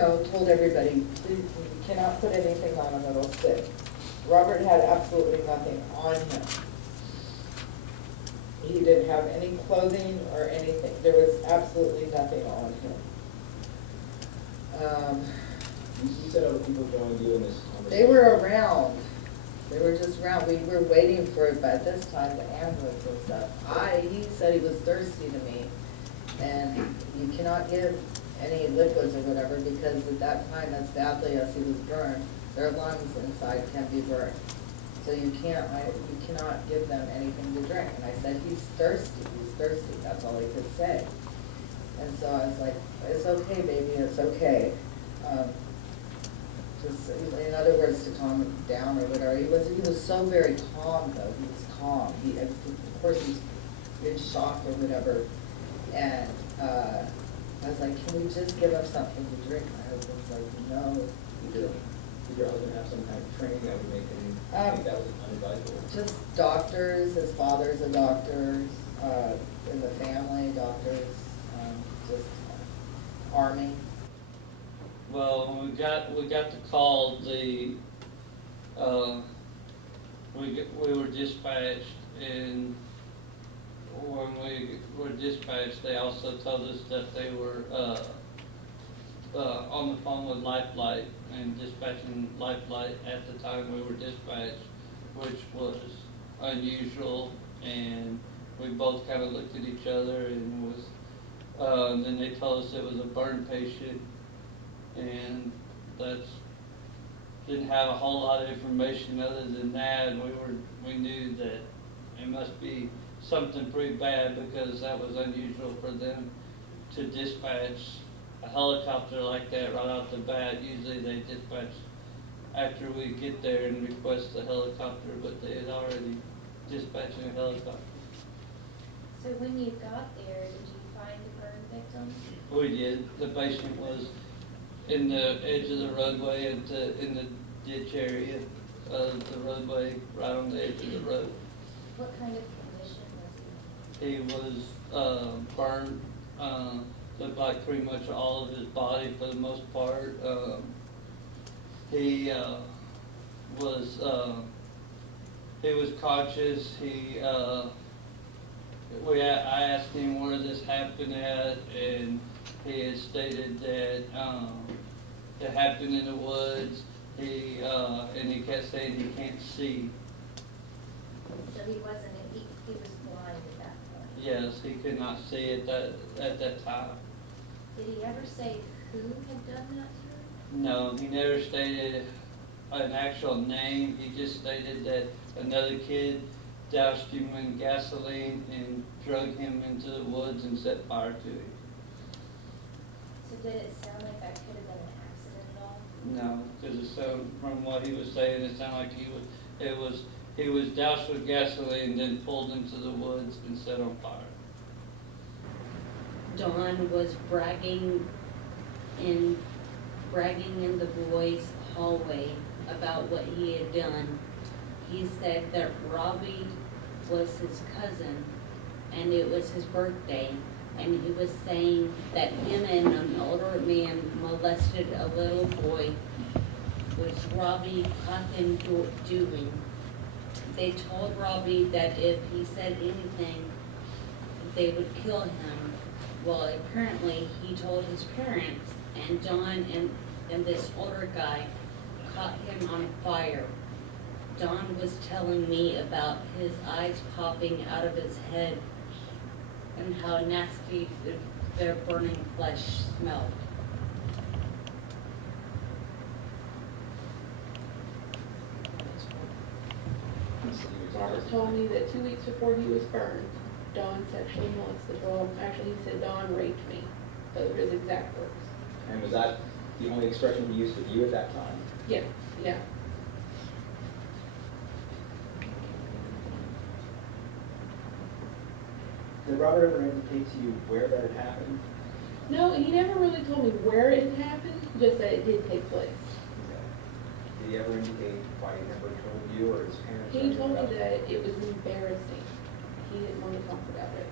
Told everybody, please, you cannot put anything on him that'll stick. Robert had absolutely nothing on him. He didn't have any clothing or anything. There was absolutely nothing on him. You said other people joined you in this conversation. They were around. They were just around. We were waiting for it, but at this time, the ambulance and stuff. He said he was thirsty to me, and you cannot give any liquids or whatever, because at that time, as badly as he was burned, their lungs inside can be burned. So you cannot give them anything to drink. And I said, he's thirsty, that's all he could say. And so I was like, it's okay, baby, it's okay. Just, in other words, to calm him down or whatever. He was so very calm, though. He was calm. Of course, he's in shock or whatever. And I was like, can we just give up something to drink? My husband's like, no. Did your husband have some kind of training that would make him think that was unadvisable? Just doctors. His father's a doctor. In the family, doctors. Just Army. Well, when we got the call, we were dispatched, and when we were dispatched, they also told us that they were on the phone with Lifeline and dispatching Lifeline at the time we were dispatched, which was unusual, and we both kind of looked at each other, and then they told us it was a burn patient, and didn't have a whole lot of information other than that. And we knew that it must be something pretty bad, because that was unusual for them to dispatch a helicopter like that right off the bat. Usually they dispatch after we get there and request the helicopter, but they had already dispatched a helicopter. So when you got there, did you find the burn victim? We did. The patient was in the edge of the roadway, in the ditch area of the roadway, right on the edge of the road. What kind of condition was he? He was burned, looked like pretty much all of his body for the most part. He was conscious. I asked him where this happened at, and he had stated that it happened in the woods. And he kept saying he can't see. So he wasn't. He was blind at that point. Yes, he could not see at that time. Did he ever say who had done that to him? No, he never stated an actual name. He just stated that another kid doused him in gasoline and drug him into the woods and set fire to him. So did it sound like that could have been an accident at all? No, because from what he was saying, it sounded like he was doused with gasoline, then pulled into the woods and set on fire. Don was bragging in the boys' hallway about what he had done. He said that Robbie was his cousin, and it was his birthday, and he was saying that him and an older man molested a little boy, which Robbie caught him doing. They told Robbie that if he said anything, they would kill him. Well, apparently he told his parents, and Don and this older guy caught him on fire. Don was telling me about his eyes popping out of his head and how nasty their burning flesh smelled. Robert told me that 2 weeks before he was burned, Don sexually molested, well, actually he said Don raped me. Those were his exact words. And was that the only expression he used with you at that time? Yeah, yeah. Did Robert ever indicate to you where that had happened? No, he never really told me where it happened, just that it did take place. Okay. Did he ever indicate why he never told you or his parents? He told me that it was embarrassing. He didn't want to talk about it.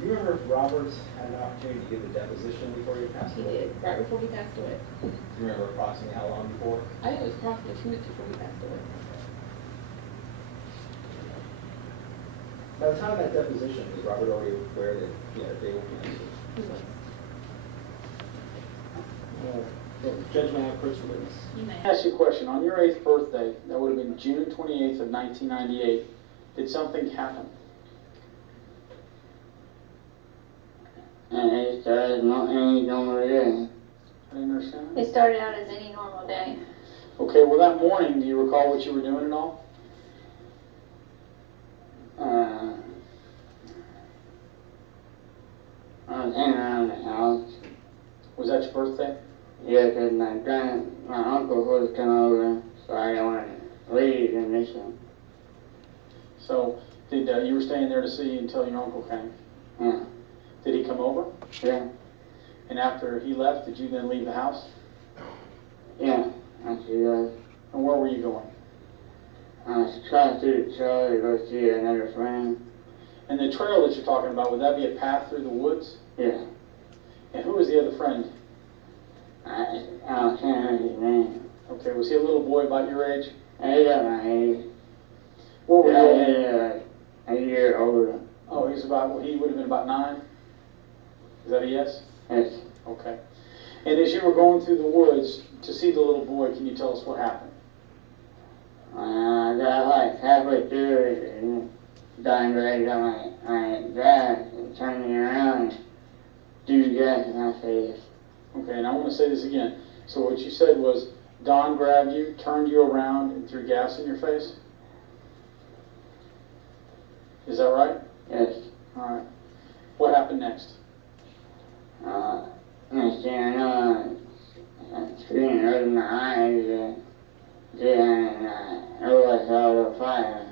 Do you remember if Roberts had an opportunity to give a deposition before he passed He away? did, right before he passed away. Do you remember approximately how long before? I think it was approximately 2 weeks before he passed away. By the time of that deposition, was Robert already aware that he had a fatal cancer? He was. Judge may have approach the witness. You may. Ask you a question. On your 8th birthday, that would have been June 28th of 1998, did something happen? And it started not any normal day. I didn't understand. It started out as any normal day. Okay, well that morning, do you recall what you were doing at all? I was hanging around the house. Was that your birthday? Yeah, 'cause my uncle was coming over, so I didn't want to leave and miss him. So, did you were staying there to see until your uncle came? Yeah, Did he come over? yeah, And after he left, did you then leave the house? yeah. I see that. And where were you going? I was trying through the trail to go see another friend. And the trail that you're talking about, would that be a path through the woods? Yeah, And who was the other friend? I can't remember his name. Okay, was he a little boy about your age? He got my age. What were you? Yeah, a year older. Oh, he would have been about 9? Is that a yes? Yes. Okay. And as you were going through the woods to see the little boy, can you tell us what happened? I got like halfway through it and Don grabbed on my grass and turned me around and threw the grass in my face. Okay, and I want to say this again. So what you said was Don grabbed you, turned you around, and threw gas in your face? Is that right? Yes. All right. What happened next? Next thing I know, I'm screaming out of my eyes and then I realized I was on fire.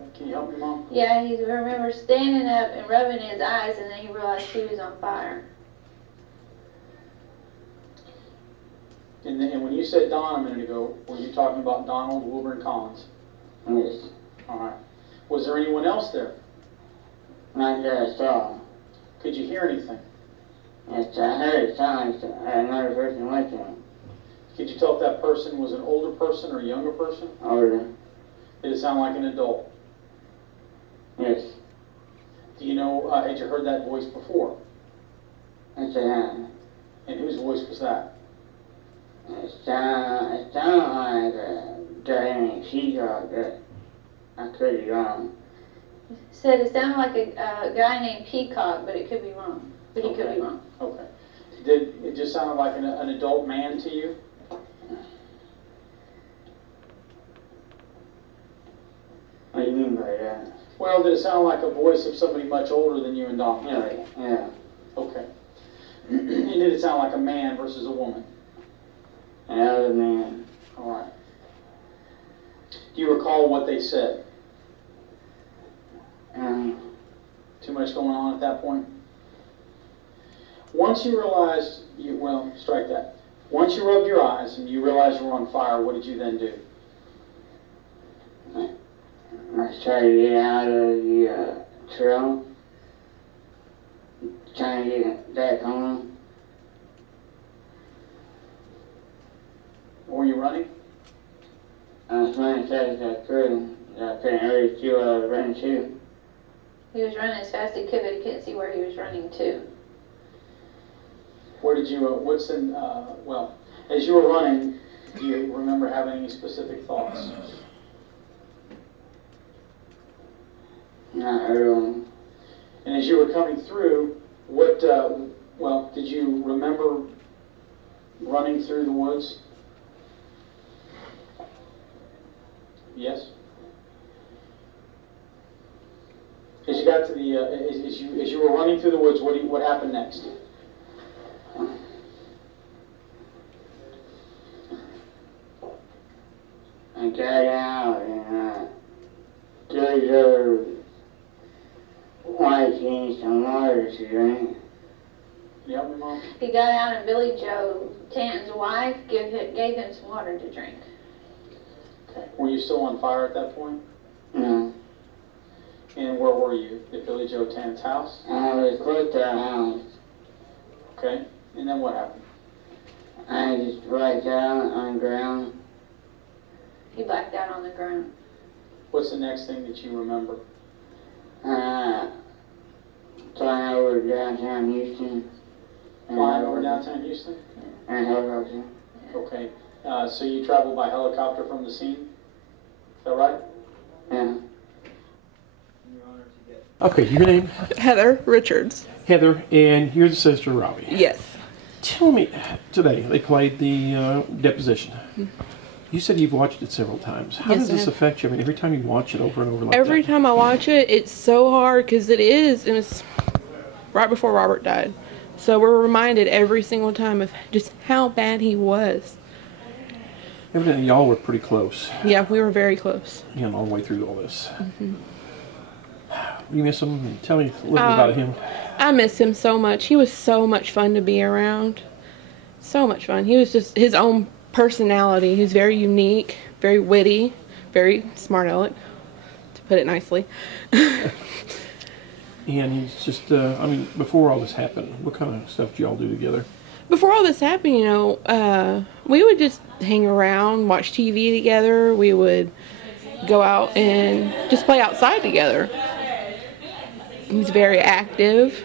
Okay, can you help me, Mom? Yeah, he remember standing up and rubbing his eyes, and then he realized he was on fire. And when you said Don a minute ago, were you talking about Donald, Wilbur, and Collins? Yes. All right. Was there anyone else there? Not that I saw. Could you hear anything? Yes, I heard it sound like another person with me. Could you tell if that person was an older person or a younger person? Older. Did it sound like an adult? Yes. Do you know, had you heard that voice before? It's a And whose voice was that? It sounded like a guy named Peacock, but I could be wrong. Said it sounded like a guy named Peacock, but it could be wrong. But he could Okay. be wrong. Okay. Did it just sound like an adult man to you? What do you mean by that? Well, did it sound like a voice of somebody much older than you and Don? Yeah. Okay. And did it sound like a man versus a woman? Another man. All right. Do you recall what they said? Too much going on at that point? Once you realized, strike that. Once you rubbed your eyes and you realized you were on fire, what did you then do? I tried to get out of the trail, trying to get back home. Were you running? I was running as fast as I could. I couldn't really see what I was running to. He was running as fast as he could, but he couldn't see where he was running to. Where did you, as you were running, do you remember having any specific thoughts? Not really. And as you were coming through, did you remember running through the woods? Yes? As you got to the, as you were running through the woods, what happened next? I got out and Billy Joe wanted to need some water to drink. Can you help me, Mom? He got out, and Billy Joe, Tanton's wife, gave him some water to drink. Okay. Were you still on fire at that point? No. And where were you? At Billy Joe Tan's house? I was close to our house. Okay. And then what happened? I just blacked out on the ground. He blacked out on the ground. What's the next thing that you remember? Flying over downtown Houston. Flying over downtown Houston? And helicopter. Okay. So you traveled by helicopter from the scene? Is that right? Yeah. Okay, your name? Heather Richards. Heather, and you're the sister of Robbie. Yes. Tell me, today they played the deposition. You said you've watched it several times. How Yes, does this I have. affect you? I mean, every time you watch it over and over like Every that. time I watch it, it's so hard because it is, and it's right before Robert died. So we're reminded every single time of just how bad he was. Evidently, y'all were pretty close, Yeah, we were very close. you know, all the way through all this. You miss him? Tell me a little bit about him. I miss him so much. He was so much fun to be around. So much fun. He was just his own personality. He was very unique, very witty, very smart aleck, to put it nicely. And he's just, I mean, before all this happened, what kind of stuff did y'all do together? Before all this happened, you know, we would just hang around, watch TV together. We would go out and just play outside together. He was very active.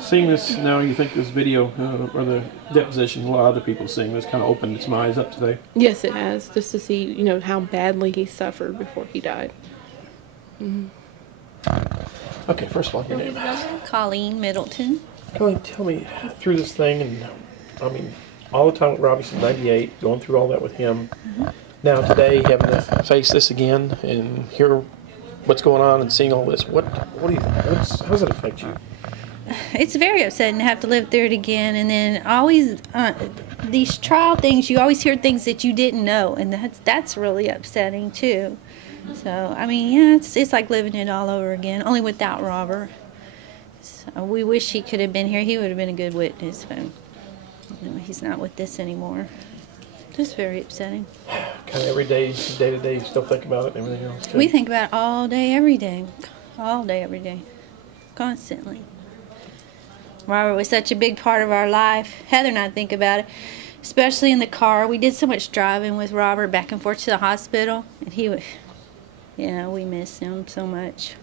Seeing this now, you think this video, or the deposition, a lot of other people seeing this kind of opened some eyes up today? Yes, it has, just to see, you know, how badly he suffered before he died. Okay, first of all, your name. Colleen Middleton. Colleen, tell me, through this thing, and I mean, all the time with Robbie since '98, going through all that with him. Now today, having to face this again and hear what's going on and seeing all this, how does it affect you? It's very upsetting to have to live through it again, and then always these trial things, you always hear things that you didn't know, and that's really upsetting too. So I mean, yeah, it's like living it all over again, only without Robert. So we wish he could have been here. He would have been a good witness, but you know, he's not with us anymore. Just very upsetting. Kind of every day to day, you still think about it and everything else. Too. We think about it all day, every day, constantly. Robert was such a big part of our life. Heather and I think about it, especially in the car. We did so much driving with Robert back and forth to the hospital, and he would, yeah, we miss him so much.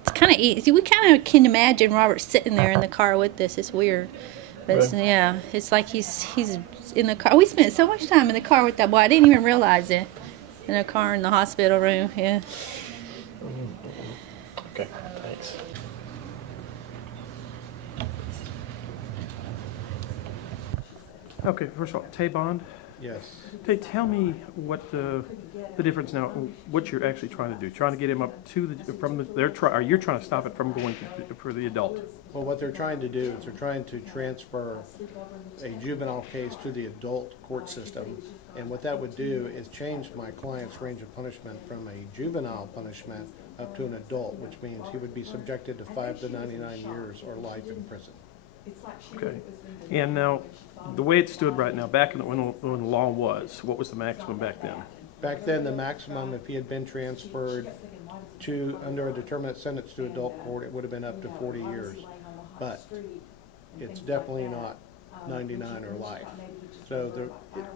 It's kind of easy. We kind of can imagine Robert sitting there in the car with us. It's weird, but it's, yeah, it's like he's in the car. We spent so much time in the car with that boy. I didn't even realize it. In a car in the hospital room. Yeah. Okay, thanks. Okay, first of all, Tay Bond. Yes. Tay, tell me what the difference now. What you're actually trying to do? Trying to get him up to Are you trying to stop it from going for the adult? Well, what they're trying to do is they're trying to transfer a juvenile case to the adult court system, and what that would do is change my client's range of punishment from a juvenile punishment up to an adult, which means he would be subjected to 5 to 99 years or life in prison. Okay. And now, the way it stood right now, back when the law was, what was the maximum back then? Back then, the maximum, if he had been transferred to under a determinate sentence to adult court, it would have been up to 40 years. But it's definitely not 99 or life. So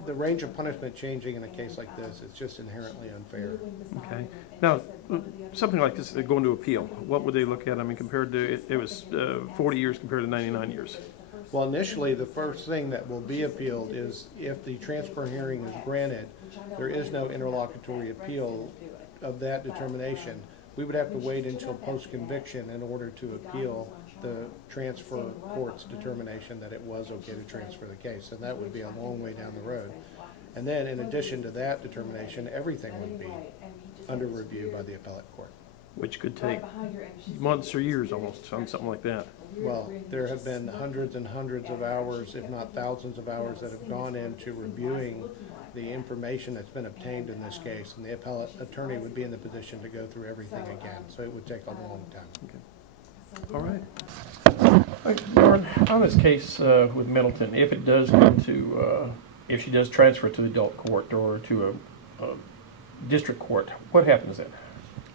the range of punishment changing in a case like this is just inherently unfair. Okay. Now, something like this, going to appeal, what would they look at? I mean, compared to, it was 40 years compared to 99 years. Well, initially, the first thing that will be appealed is if the transfer hearing is granted, there is no interlocutory appeal of that determination. We would have to wait until post-conviction in order to appeal the transfer court's determination that it was okay to transfer the case, and that would be a long way down the road. And then, in addition to that determination, everything would be under review by the appellate court. Which could take months or years almost on something like that. Well, there have been hundreds and hundreds of hours, if not thousands of hours, that have gone into reviewing the information that's been obtained in this case, and the appellate attorney would be in the position to go through everything again, so it would take a long time. Okay. All right. Lauren, on this case with Middleton, if it does come to, if she does transfer to the adult court or to district court. What happens then?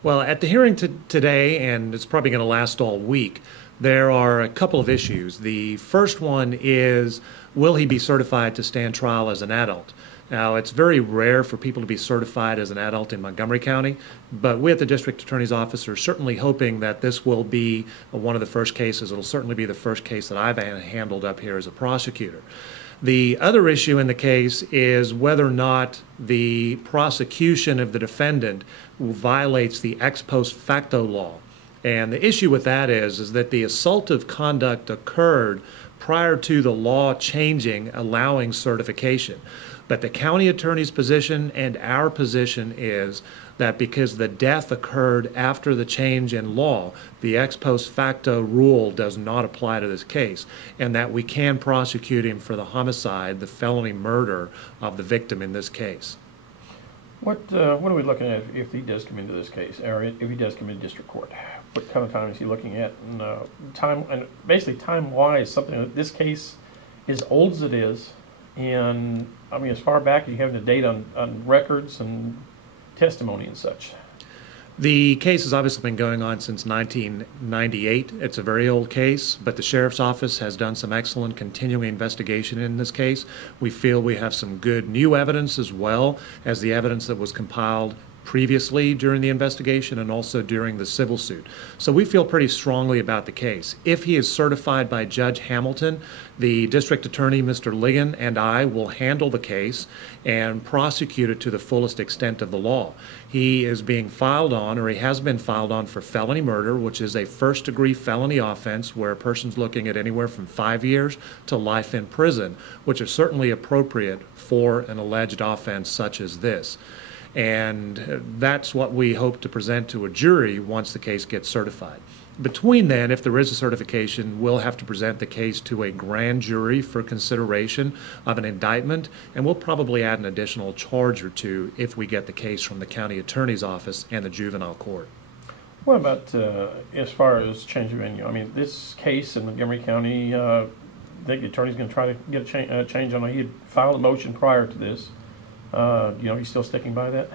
Well, at the hearing today, and it's probably going to last all week, there are a couple of issues. The first one is, will he be certified to stand trial as an adult? Now, it's very rare for people to be certified as an adult in Montgomery County, but we at the District Attorney's Office are certainly hoping that this will be one of the first cases. It'll certainly be the first case that I've handled up here as a prosecutor. The other issue in the case is whether or not the prosecution of the defendant violates the ex post facto law. And the issue with that is that the assaultive conduct occurred prior to the law changing, allowing certification. But the county attorney's position and our position is that because the death occurred after the change in law, the ex post facto rule does not apply to this case, and that we can prosecute him for the homicide, the felony murder of the victim in this case. What are we looking at if he does come into this case, or if he does come into district court? What kind of time is he looking at? And time, and basically time-wise, something that this case is old as it is, and I mean as far back as you have the date on records and testimony and such. The case has obviously been going on since 1998. It's a very old case, but the Sheriff's Office has done some excellent continuing investigation in this case. We feel we have some good new evidence as well as the evidence that was compiled previously during the investigation and also during the civil suit. So we feel pretty strongly about the case. If he is certified by Judge Hamilton, the district attorney, Mr. Ligon, and I will handle the case and prosecute it to the fullest extent of the law. He is being filed on, or he has been filed on, for felony murder, which is a first-degree felony offense where a person's looking at anywhere from 5 years to life in prison, which is certainly appropriate for an alleged offense such as this. And that's what we hope to present to a jury once the case gets certified. Between then, if there is a certification, we'll have to present the case to a grand jury for consideration of an indictment, and we'll probably add an additional charge or two if we get the case from the county attorney's office and the juvenile court. What about as far as change of venue? I mean, this case in Montgomery County, I think the attorney's going to try to get a change on it. He had filed a motion prior to this. He's still sticking by that?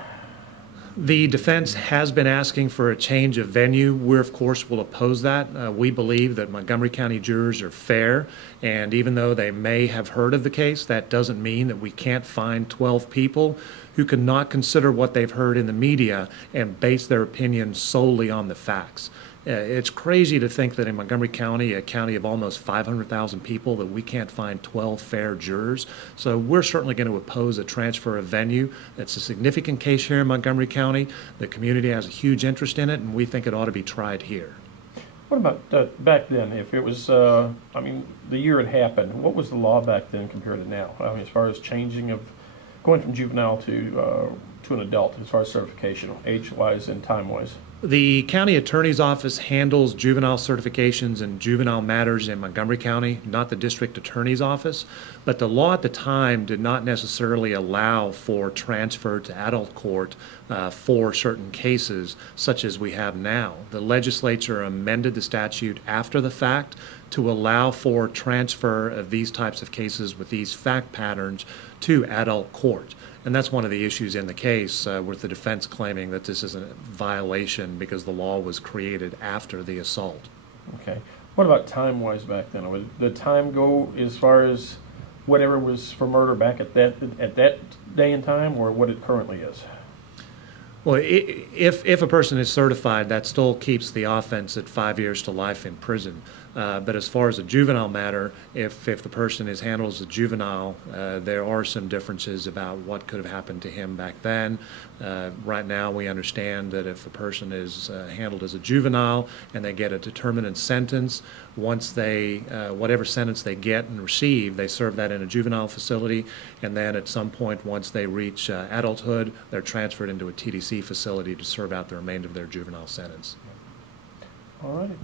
The defense has been asking for a change of venue. We, of course, will oppose that. We believe that Montgomery County jurors are fair, and even though they may have heard of the case, that doesn't mean that we can't find 12 people who cannot consider what they've heard in the media and base their opinion solely on the facts. It's crazy to think that in Montgomery County, a county of almost 500,000 people, that we can't find 12 fair jurors. So we're certainly going to oppose a transfer of venue. It's a significant case here in Montgomery County. The community has a huge interest in it, and we think it ought to be tried here. What about back then? If it was, the year it happened, what was the law back then compared to now? I mean, as far as changing of, going from juvenile to an adult, as far as certification, age-wise and time-wise? The county attorney's office handles juvenile certifications and juvenile matters in Montgomery County, not the district attorney's office. But the law at the time did not necessarily allow for transfer to adult court for certain cases such as we have now. The legislature amended the statute after the fact to allow for transfer of these types of cases with these fact patterns to adult court. And that's one of the issues in the case, with the defense claiming that this is a violation because the law was created after the assault. Okay. What about time-wise back then? Would the time go as far as whatever was for murder back at that day and time, or what it currently is? Well, if a person is certified, that still keeps the offense at 5 years to life in prison. But as far as a juvenile matter, if the person is handled as a juvenile, there are some differences about what could have happened to him back then. Right now, we understand that if a person is handled as a juvenile and they get a determinate sentence, once they, whatever sentence they get and receive, they serve that in a juvenile facility, and then at some point, once they reach adulthood, they're transferred into a TDC facility to serve out the remainder of their juvenile sentence. All righty.